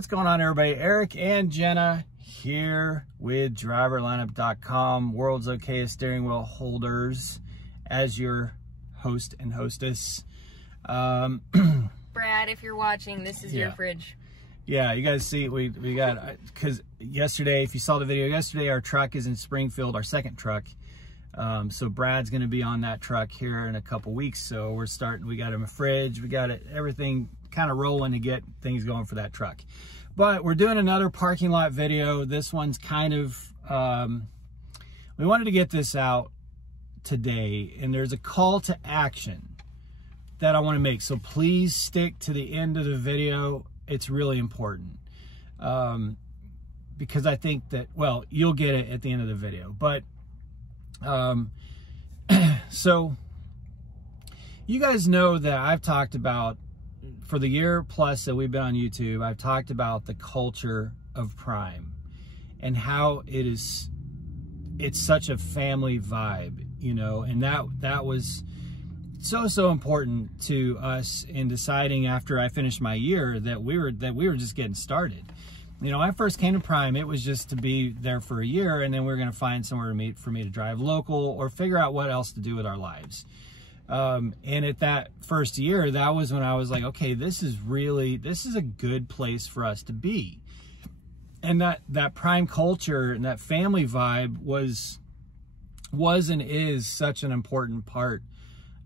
What's going on, everybody? Eric and Jenna here with driverlineup.com, world's okayest steering wheel holders, as your host and hostess. Brad, if you're watching, this is your fridge. Yeah, you guys see, we got, because yesterday, if you saw the video yesterday, our truck is in Springfield, our second truck. So Brad's going to be on that truck here in a couple weeks. So we're starting, we got him a fridge, we got it, everything kind of rolling to get things going for that truck. But we're doing another parking lot video. This one's kind of, we wanted to get this out today, and there's a call to action that I want to make. So please stick to the end of the video. It's really important. Because I think that, well, you'll get it at the end of the video. But so you guys know that I've talked about, for the year plus that we've been on YouTube, I've talked about the culture of Prime and how it's such a family vibe, you know, and that was so important to us in deciding after I finished my year that we were just getting started. You know, when I first came to Prime, it was just to be there for a year, and then we were going to find somewhere for me to drive local or figure out what else to do with our lives. And at that first year, that was when I was like, okay, this is a good place for us to be. And that Prime culture and that family vibe was and is such an important part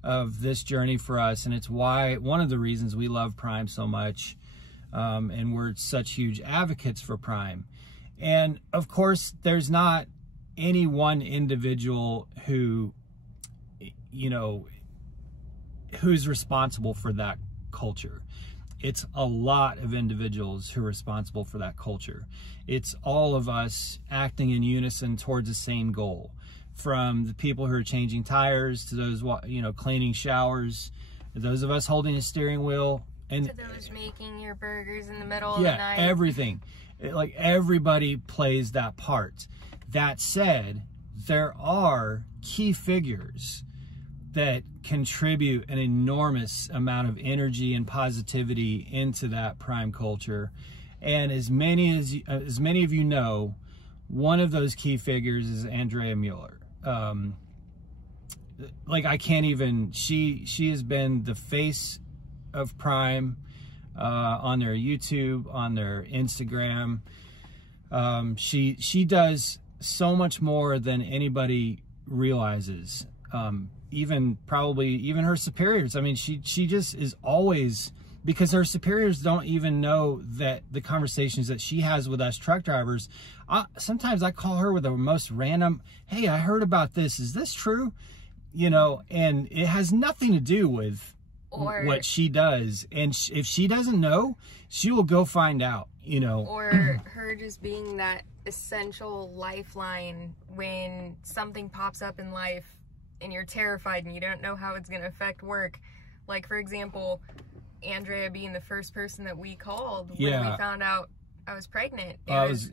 of this journey for us. And it's one of the reasons we love Prime so much. And we're such huge advocates for Prime. And of course, there's not any one individual who, you know, who's responsible for that culture. It's a lot of individuals who are responsible for that culture. It's all of us acting in unison towards the same goal, from the people who are changing tires to those, you know, cleaning showers, those of us holding a steering wheel, and to those making your burgers in the middle of the night. Yeah, everything. Like, everybody plays that part. That said, there are key figures that contribute an enormous amount of energy and positivity into that Prime culture. And as many of you know, one of those key figures is Andrea Mueller. Like, I can't even, she has been the face of Prime on their YouTube, on their Instagram. She does so much more than anybody realizes. Even her superiors. I mean, she just is always, because her superiors don't even know that the conversations that she has with us truck drivers, sometimes I call her with the most random, hey, I heard about this. Is this true? You know, and it has nothing to do with what she does. And if she doesn't know, she will go find out, you know. Or her just being that essential lifeline when something pops up in life and you're terrified and you don't know how it's going to affect work. Like, for example, Andrea being the first person that we called when we found out I was pregnant. I was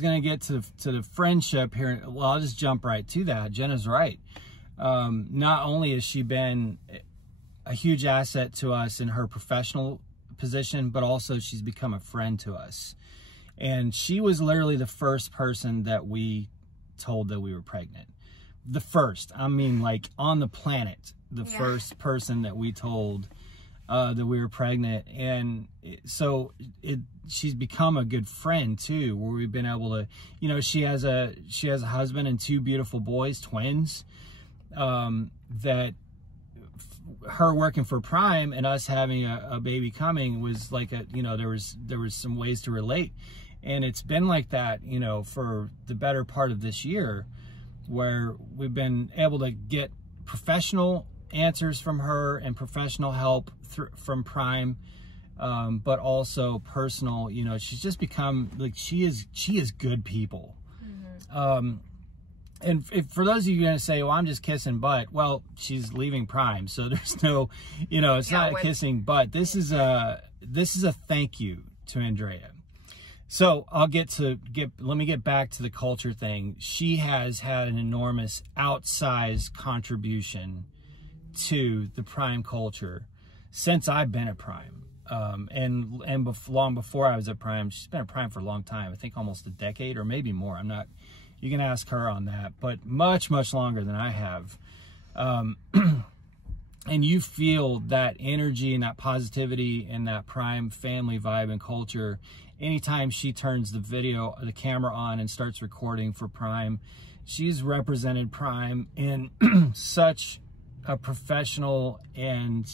going to get to the friendship here. Well, I'll just jump right to that. Jenna's right. Not only has she been a huge asset to us in her professional position, but also she's become a friend to us. And she was literally the first person that we told that we were pregnant. The first, I mean, like, on the planet, the first person that we told that we were pregnant. And so she's become a good friend too, where we've been able to, you know, she has a husband and two beautiful boys, twins, that her working for Prime and us having a baby coming was like you know, there was some ways to relate. And it's been like that, you know, for the better part of this year, where we've been able to get professional answers from her and professional help from Prime, but also personal. You know, she's just become, like, she is good people. Mm-hmm. And for those of you going to say, well, I'm just kissing butt. Well, she's leaving Prime, so there's no, you know, it's not a kissing butt. This is a thank you to Andrea. So let me get back to the culture thing. She has had an enormous outsized contribution to the Prime culture since I've been at Prime. Long before I was at Prime. She's been at Prime for a long time. I think almost a decade or maybe more. I'm not, you can ask her on that, but much, much longer than I have. And you feel that energy and that positivity and that Prime family vibe and culture anytime she turns the camera on and starts recording for Prime. She's represented Prime in such a professional and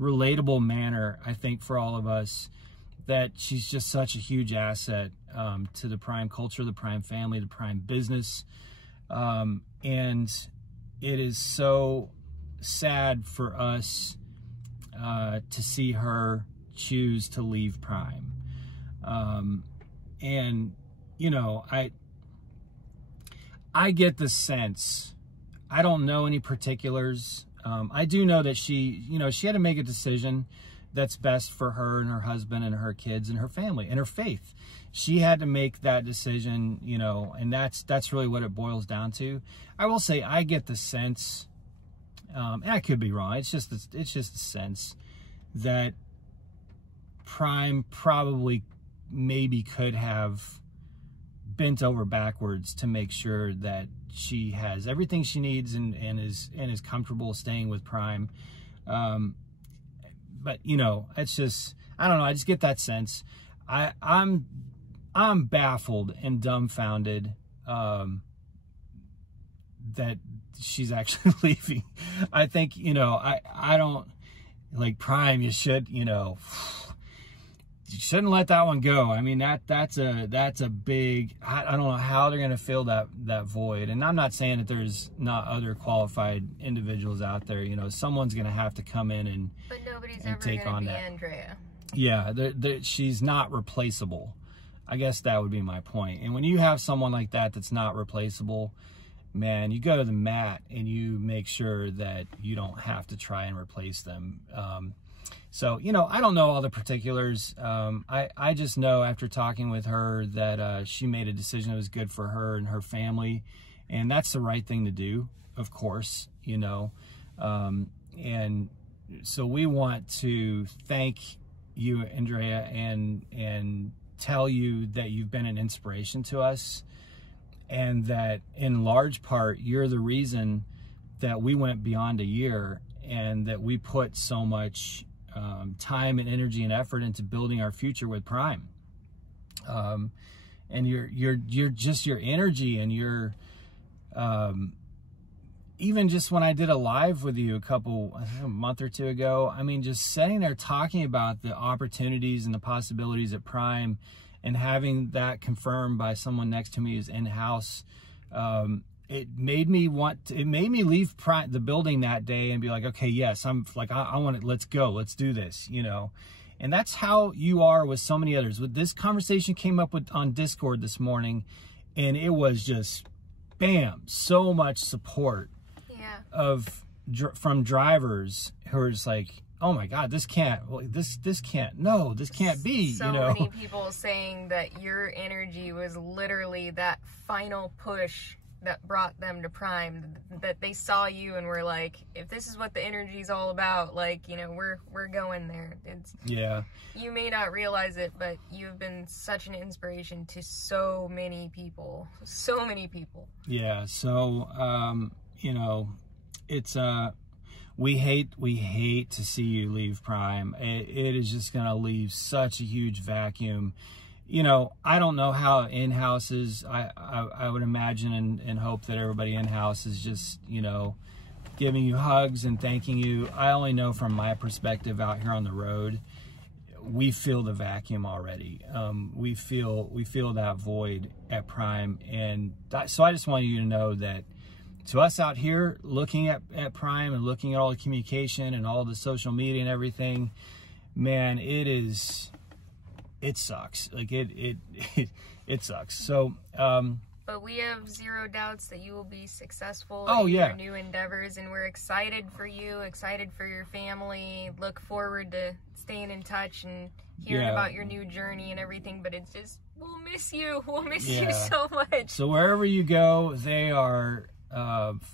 relatable manner, I think, for all of us, that she's just such a huge asset to the Prime culture, the Prime family, the Prime business. And it is so sad for us to see her choose to leave Prime. And, you know, I get the sense, I don't know any particulars. I do know that she had to make a decision that's best for her and her husband and her kids and her family and her faith. She had to make that decision, you know, and that's really what it boils down to. I will say I get the sense, and I could be wrong, it's just a sense that Prime probably maybe could have bent over backwards to make sure that she has everything she needs and is comfortable staying with Prime. But you know, it's just, I don't know, I just get that sense. I'm baffled and dumbfounded that she's actually leaving. I think, you know, I don't like Prime. You should, you know, you shouldn't let that one go. I mean, that's a big, I don't know how they're going to fill that void. And I'm not saying that there's not other qualified individuals out there. You know, someone's going to have to come in but nobody's and ever take on be that. Andrea. Yeah, she's not replaceable. I guess that would be my point. And when you have someone like that that's not replaceable, man, you go to the mat and you make sure that you don't have to try and replace them. So, you know, I don't know all the particulars. I just know after talking with her that she made a decision that was good for her and her family. And that's the right thing to do, of course, you know. And so we want to thank you, Andrea, and tell you that you've been an inspiration to us, and that in large part you're the reason that we went beyond a year and that we put so much time and energy and effort into building our future with Prime. And you're just your energy and your even just when I did a live with you a month or two ago, I mean, just sitting there talking about the opportunities and the possibilities at Prime and having that confirmed by someone next to me who's in-house, it made me leave the building that day and be like, okay, yes, I'm like, I want it. Let's go. Let's do this, you know? And that's how you are with so many others. With this conversation came up on Discord this morning, and it was just, bam, so much support from drivers who are just like, oh my God, this can't be, so you know? many people saying that your energy was literally that final push that brought them to Prime, that they saw you and were like, if this is what the energy is all about, like, you know, we're going there. Yeah. You may not realize it, but you've been such an inspiration to so many people. So many people. Yeah. So, you know, it's, we hate to see you leave Prime. It is just going to leave such a huge vacuum. You know, I don't know how in-house is. I would imagine and hope that everybody in-house is just, you know, giving you hugs and thanking you. I only know from my perspective out here on the road, we feel the vacuum already. We feel that void at Prime. And so I just want you to know that to us out here looking at Prime and looking at all the communication and all the social media and everything, man, it sucks. Like it sucks. So, but we have zero doubts that you will be successful in your new endeavors, and we're excited for you, excited for your family. Look forward to staying in touch and hearing about your new journey and everything. But it's just, we'll miss you. We'll miss you so much. So wherever you go, they are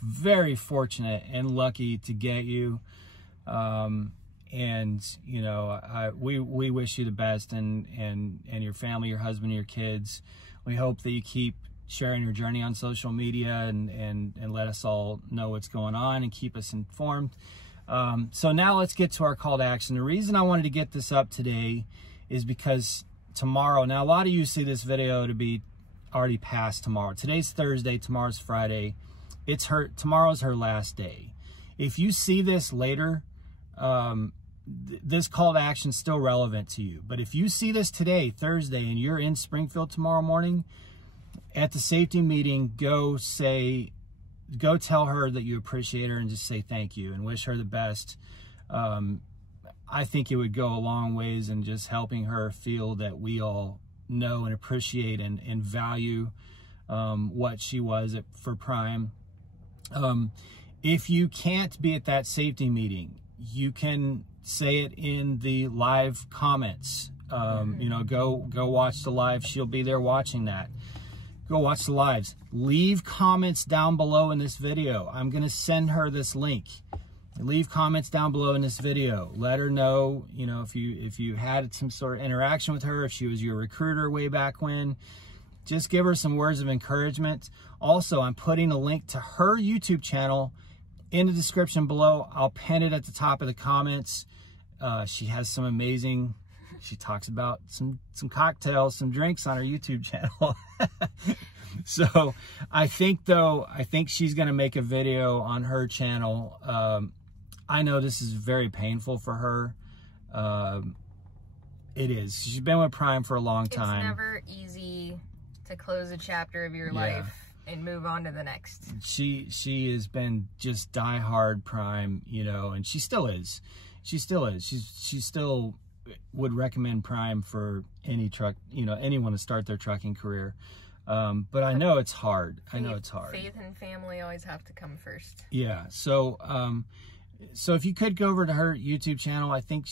very fortunate and lucky to get you. And you know, we wish you the best, and your family, your husband, your kids. We hope that you keep sharing your journey on social media and let us all know what's going on and keep us informed. So now let's get to our call to action. The reason I wanted to get this up today is because tomorrow, now a lot of you see this video to be already past tomorrow. Today's Thursday, tomorrow's Friday. Tomorrow's her last day. If you see this later, this call to action is still relevant to you. But if you see this today, Thursday, and you're in Springfield tomorrow morning, at the safety meeting, go tell her that you appreciate her and just say thank you and wish her the best. I think it would go a long ways in just helping her feel that we all know and appreciate and value what she was for Prime. If you can't be at that safety meeting, you can say it in the live comments. You know, go watch the live. She'll be there watching that. Go watch the lives. Leave comments down below in this video. I'm going to send her this link. Leave comments down below in this video. Let her know, you know, if you had some sort of interaction with her, if she was your recruiter way back when. Just give her some words of encouragement. Also, I'm putting a link to her YouTube channel in the description below. I'll pin it at the top of the comments. She has some amazing, she talks about some cocktails, some drinks on her YouTube channel. So I think she's going to make a video on her channel. I know this is very painful for her. It is. She's been with Prime for a long time. It's never easy to close a chapter of your life and move on to the next. She has been just diehard Prime, you know, and she still is. She still is. She still would recommend Prime for any truck, you know, anyone to start their trucking career. But I know it's hard. I know it's hard. Faith and family always have to come first. Yeah. So, so if you could go over to her YouTube channel, I think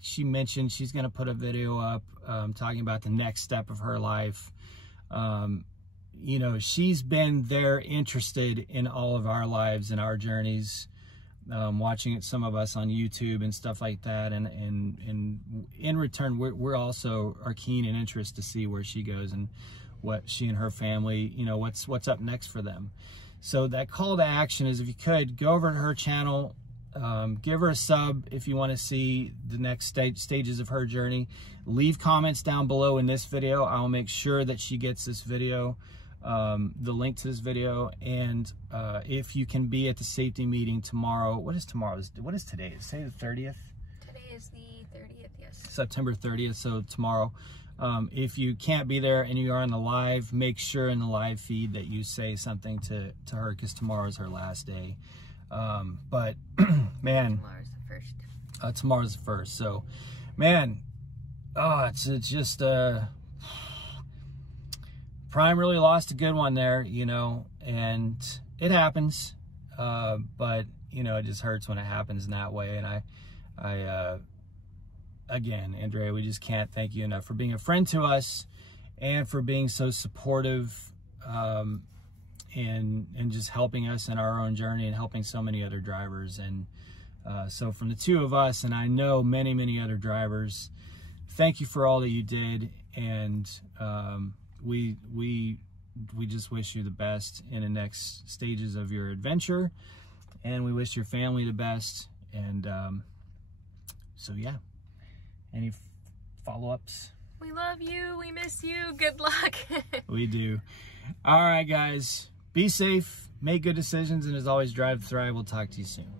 she mentioned she's going to put a video up, talking about the next step of her life. You know, she's been there interested in all of our lives and our journeys, watching it, some of us on YouTube and stuff like that. And in return, we're also are keen and interested to see where she goes and what she and her family, you know, what's up next for them. So that call to action is, if you could, go over to her channel, give her a sub if you want to see the next stages of her journey. Leave comments down below in this video. I'll make sure that she gets this video, the link to this video. And if you can be at the safety meeting tomorrow, what is tomorrow? What is today? Is today the 30th? Today is the 30th, yes. September 30th, so tomorrow. If you can't be there and you are on the live, make sure in the live feed that you say something to her, because tomorrow is her last day. But man, tomorrow's the 1st. Tomorrow's the 1st. So, man, it's just Prime really lost a good one there, you know, and it happens. But you know, it just hurts when it happens in that way. And again, Andrea, we just can't thank you enough for being a friend to us and for being so supportive, and just helping us in our own journey and helping so many other drivers. And so from the two of us, and I know many other drivers, thank you for all that you did. And we just wish you the best in the next stages of your adventure, and we wish your family the best. And so yeah, any follow-ups? We love you, we miss you, good luck. We do. All right, guys, be safe, make good decisions, and as always, drive, thrive. We'll talk to you soon.